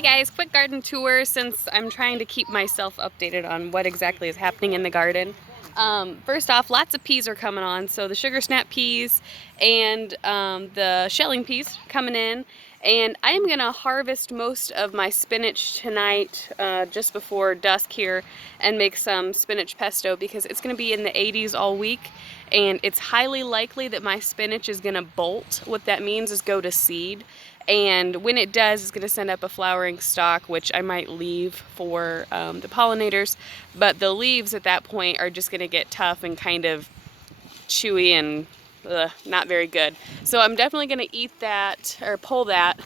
Hey guys, quick garden tour since I'm trying to keep myself updated on what exactly is happening in the garden. First off, lots of peas are coming on, so the sugar snap peas and the shelling peas coming in. And I am gonna harvest most of my spinach tonight just before dusk here and make some spinach pesto because it's gonna be in the 80s all week and it's highly likely that my spinach is gonna bolt. What that means is go to seed. And when it does, it's going to send up a flowering stalk, which I might leave for the pollinators. But the leaves at that point are just going to get tough and kind of chewy and not very good. So I'm definitely going to eat that or pull that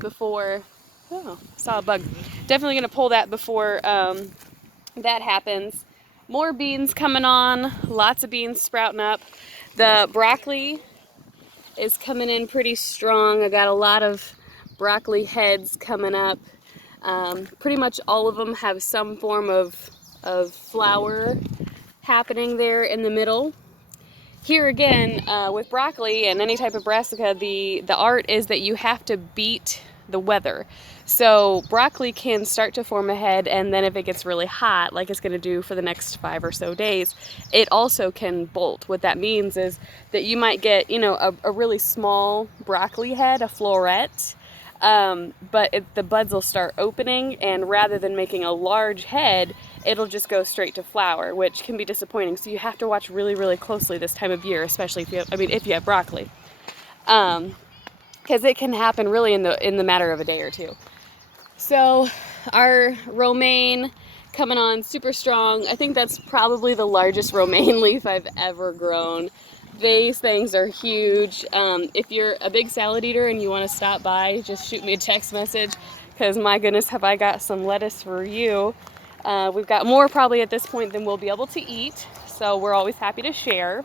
before, oh, saw a bug. Definitely going to pull that before that happens. More beans coming on, lots of beans sprouting up. The broccoli is coming in pretty strong. I got a lot of broccoli heads coming up. Pretty much all of them have some form of flower happening there in the middle. Here again, with broccoli and any type of brassica, the art is that you have to beat the weather. So broccoli can start to form a head, and then if it gets really hot, like it's going to do for the next 5 or so days, it also can bolt. What that means is that you might get, you know, a really small broccoli head, a floret, but the buds will start opening, and rather than making a large head, it'll just go straight to flower, which can be disappointing. So you have to watch really, really closely this time of year, especially if you have, if you have broccoli, because it can happen really in the matter of a day or two. So our romaine coming on super strong. I think that's probably the largest romaine leaf I've ever grown. These things are huge. If you're a big salad eater and you want to stop by, just shoot me a text message, because my goodness, have I got some lettuce for you. We've got more probably at this point than we'll be able to eat, so we're always happy to share.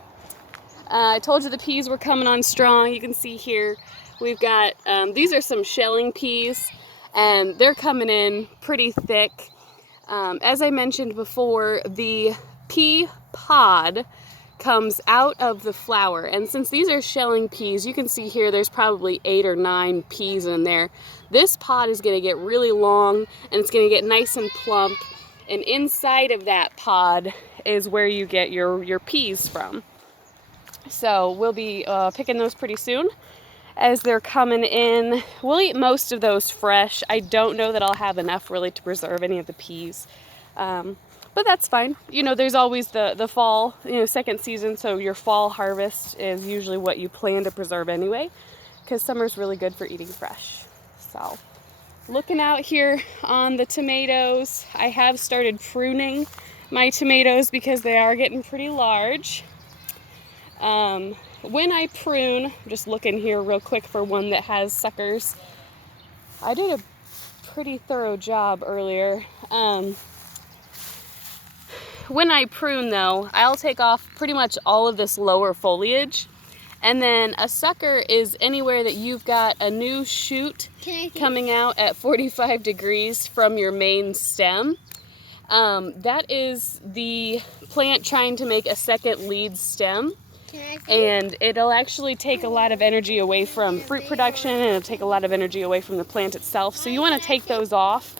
I told you the peas were coming on strong. You can see here we've got, these are some shelling peas, and they're coming in pretty thick. As I mentioned before, the pea pod comes out of the flower, and since these are shelling peas, you can see here there's probably 8 or 9 peas in there. This pod is going to get really long, and it's going to get nice and plump, and inside of that pod is where you get your peas from. So we'll be picking those pretty soon as they're coming in. We'll eat most of those fresh. I don't know that I'll have enough really to preserve any of the peas. But that's fine. You know, there's always the fall, second season, so your fall harvest is usually what you plan to preserve anyway, because summer's really good for eating fresh. So, looking out here on the tomatoes, I have started pruning my tomatoes because they are getting pretty large. When I prune, I'm just looking here real quick for one that has suckers. I did a pretty thorough job earlier. When I prune though, I'll take off pretty much all of this lower foliage. And then a sucker is anywhere that you've got a new shoot coming out at 45 degrees from your main stem. That is the plant trying to make a second lead stem. And it'll actually take a lot of energy away from fruit production, and it'll take a lot of energy away from the plant itself. So you want to take those off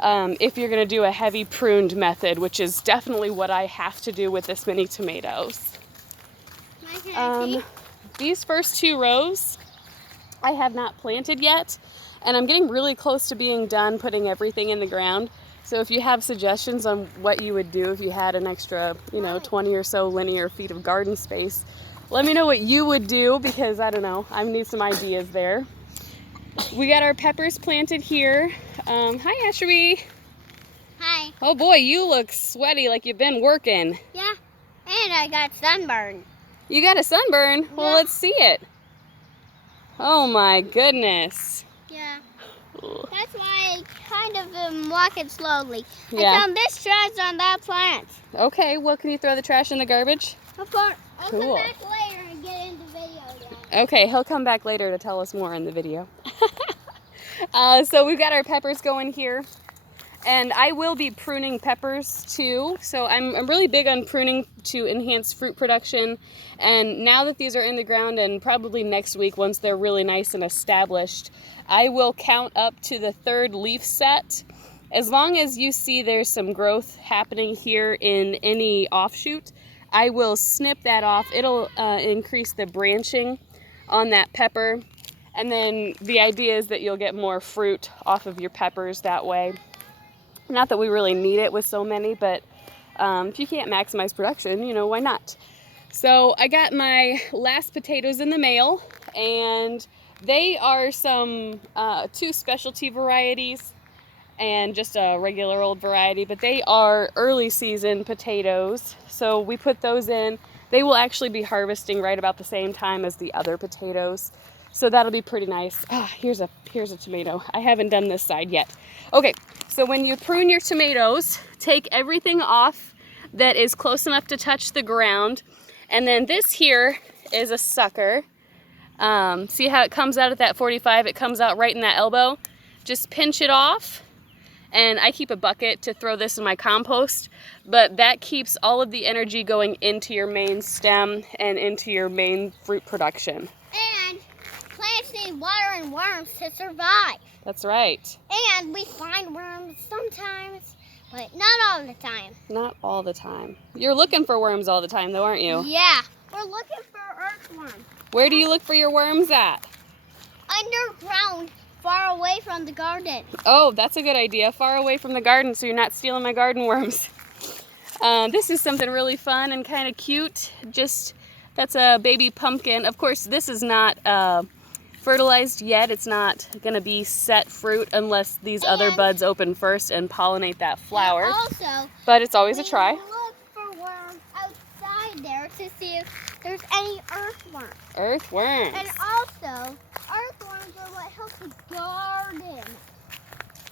if you're going to do a heavy pruned method, which is definitely what I have to do with this many tomatoes. These first 2 rows I have not planted yet, and I'm getting really close to being done putting everything in the ground. So if you have suggestions on what you would do if you had an extra, 20 or so linear feet of garden space, let me know what you would do, because I don't know, I need some ideas there. We got our peppers planted here. Hi, Ashby. Hi. Oh boy, you look sweaty like you've been working. Yeah, and I got sunburn. You got a sunburn? Yeah. Well, let's see it. Oh my goodness. Yeah. That's why I kind of am walking slowly. Yeah. I found this trash on that plant. Okay, well, can you throw the trash in the garbage? Of course. I'll cool. come back later and get in the video then. Okay, he'll come back later to tell us more in the video. So we've got our peppers going here. And I will be pruning peppers too. So I'm really big on pruning to enhance fruit production. And now that these are in the ground, and probably next week once they're really nice and established, I will count up to the 3rd leaf set. As long as you see there's some growth happening here in any offshoot, I will snip that off. It'll increase the branching on that pepper. And then the idea is that you'll get more fruit off of your peppers that way. Not that we really need it with so many, but if you can't maximize production, you know, why not? So I got my last potatoes in the mail, and they are some 2 specialty varieties and just a regular old variety, but they are early season potatoes. So we put those in. They will actually be harvesting right about the same time as the other potatoes. So that'll be pretty nice. Here's a tomato. I haven't done this side yet. Okay, so when you prune your tomatoes, take everything off that is close enough to touch the ground. And then this here is a sucker. See how it comes out at that 45? It comes out right in that elbow. Just pinch it off. And I keep a bucket to throw this in my compost, but that keeps all of the energy going into your main stem and into your main fruit production. And plants need water and worms to survive. That's right. And we find worms sometimes, but not all the time. Not all the time. You're looking for worms all the time though, aren't you? Yeah, we're looking for earthworms. Where do you look for your worms at? Underground, far away from the garden. Oh, that's a good idea. Far away from the garden so you're not stealing my garden worms. This is something really fun and kind of cute. That's a baby pumpkin. Of course, this is not fertilized yet. It's not going to be set fruit unless these other buds open first and pollinate that flower. Also, but it's always a try. Look for worms outside there to see if there's any earthworms. Earthworms. And also, earthworms are what help the garden.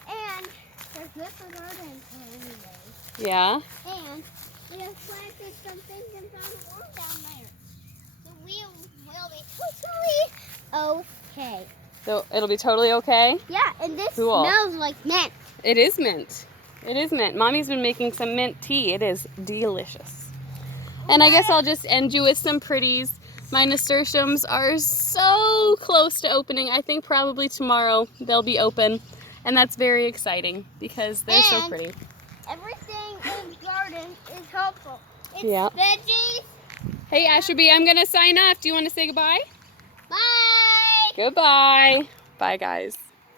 And there's this garden anyway. Yeah. And we have planted some things and found a worm down there. So we will be totally okay. So it'll be totally okay? Yeah, and this Cool. smells like mint. It is mint. It is mint. Mommy's been making some mint tea. It is delicious. And I guess I'll just end you with some pretties. My nasturtiums are so close to opening. I think probably tomorrow they'll be open. And that's very exciting because they're so pretty. Everything in the garden is helpful. It's Yeah. veggies. Hey, Asherby, I'm going to sign off. Do you want to say goodbye? Bye. Goodbye. Bye, guys.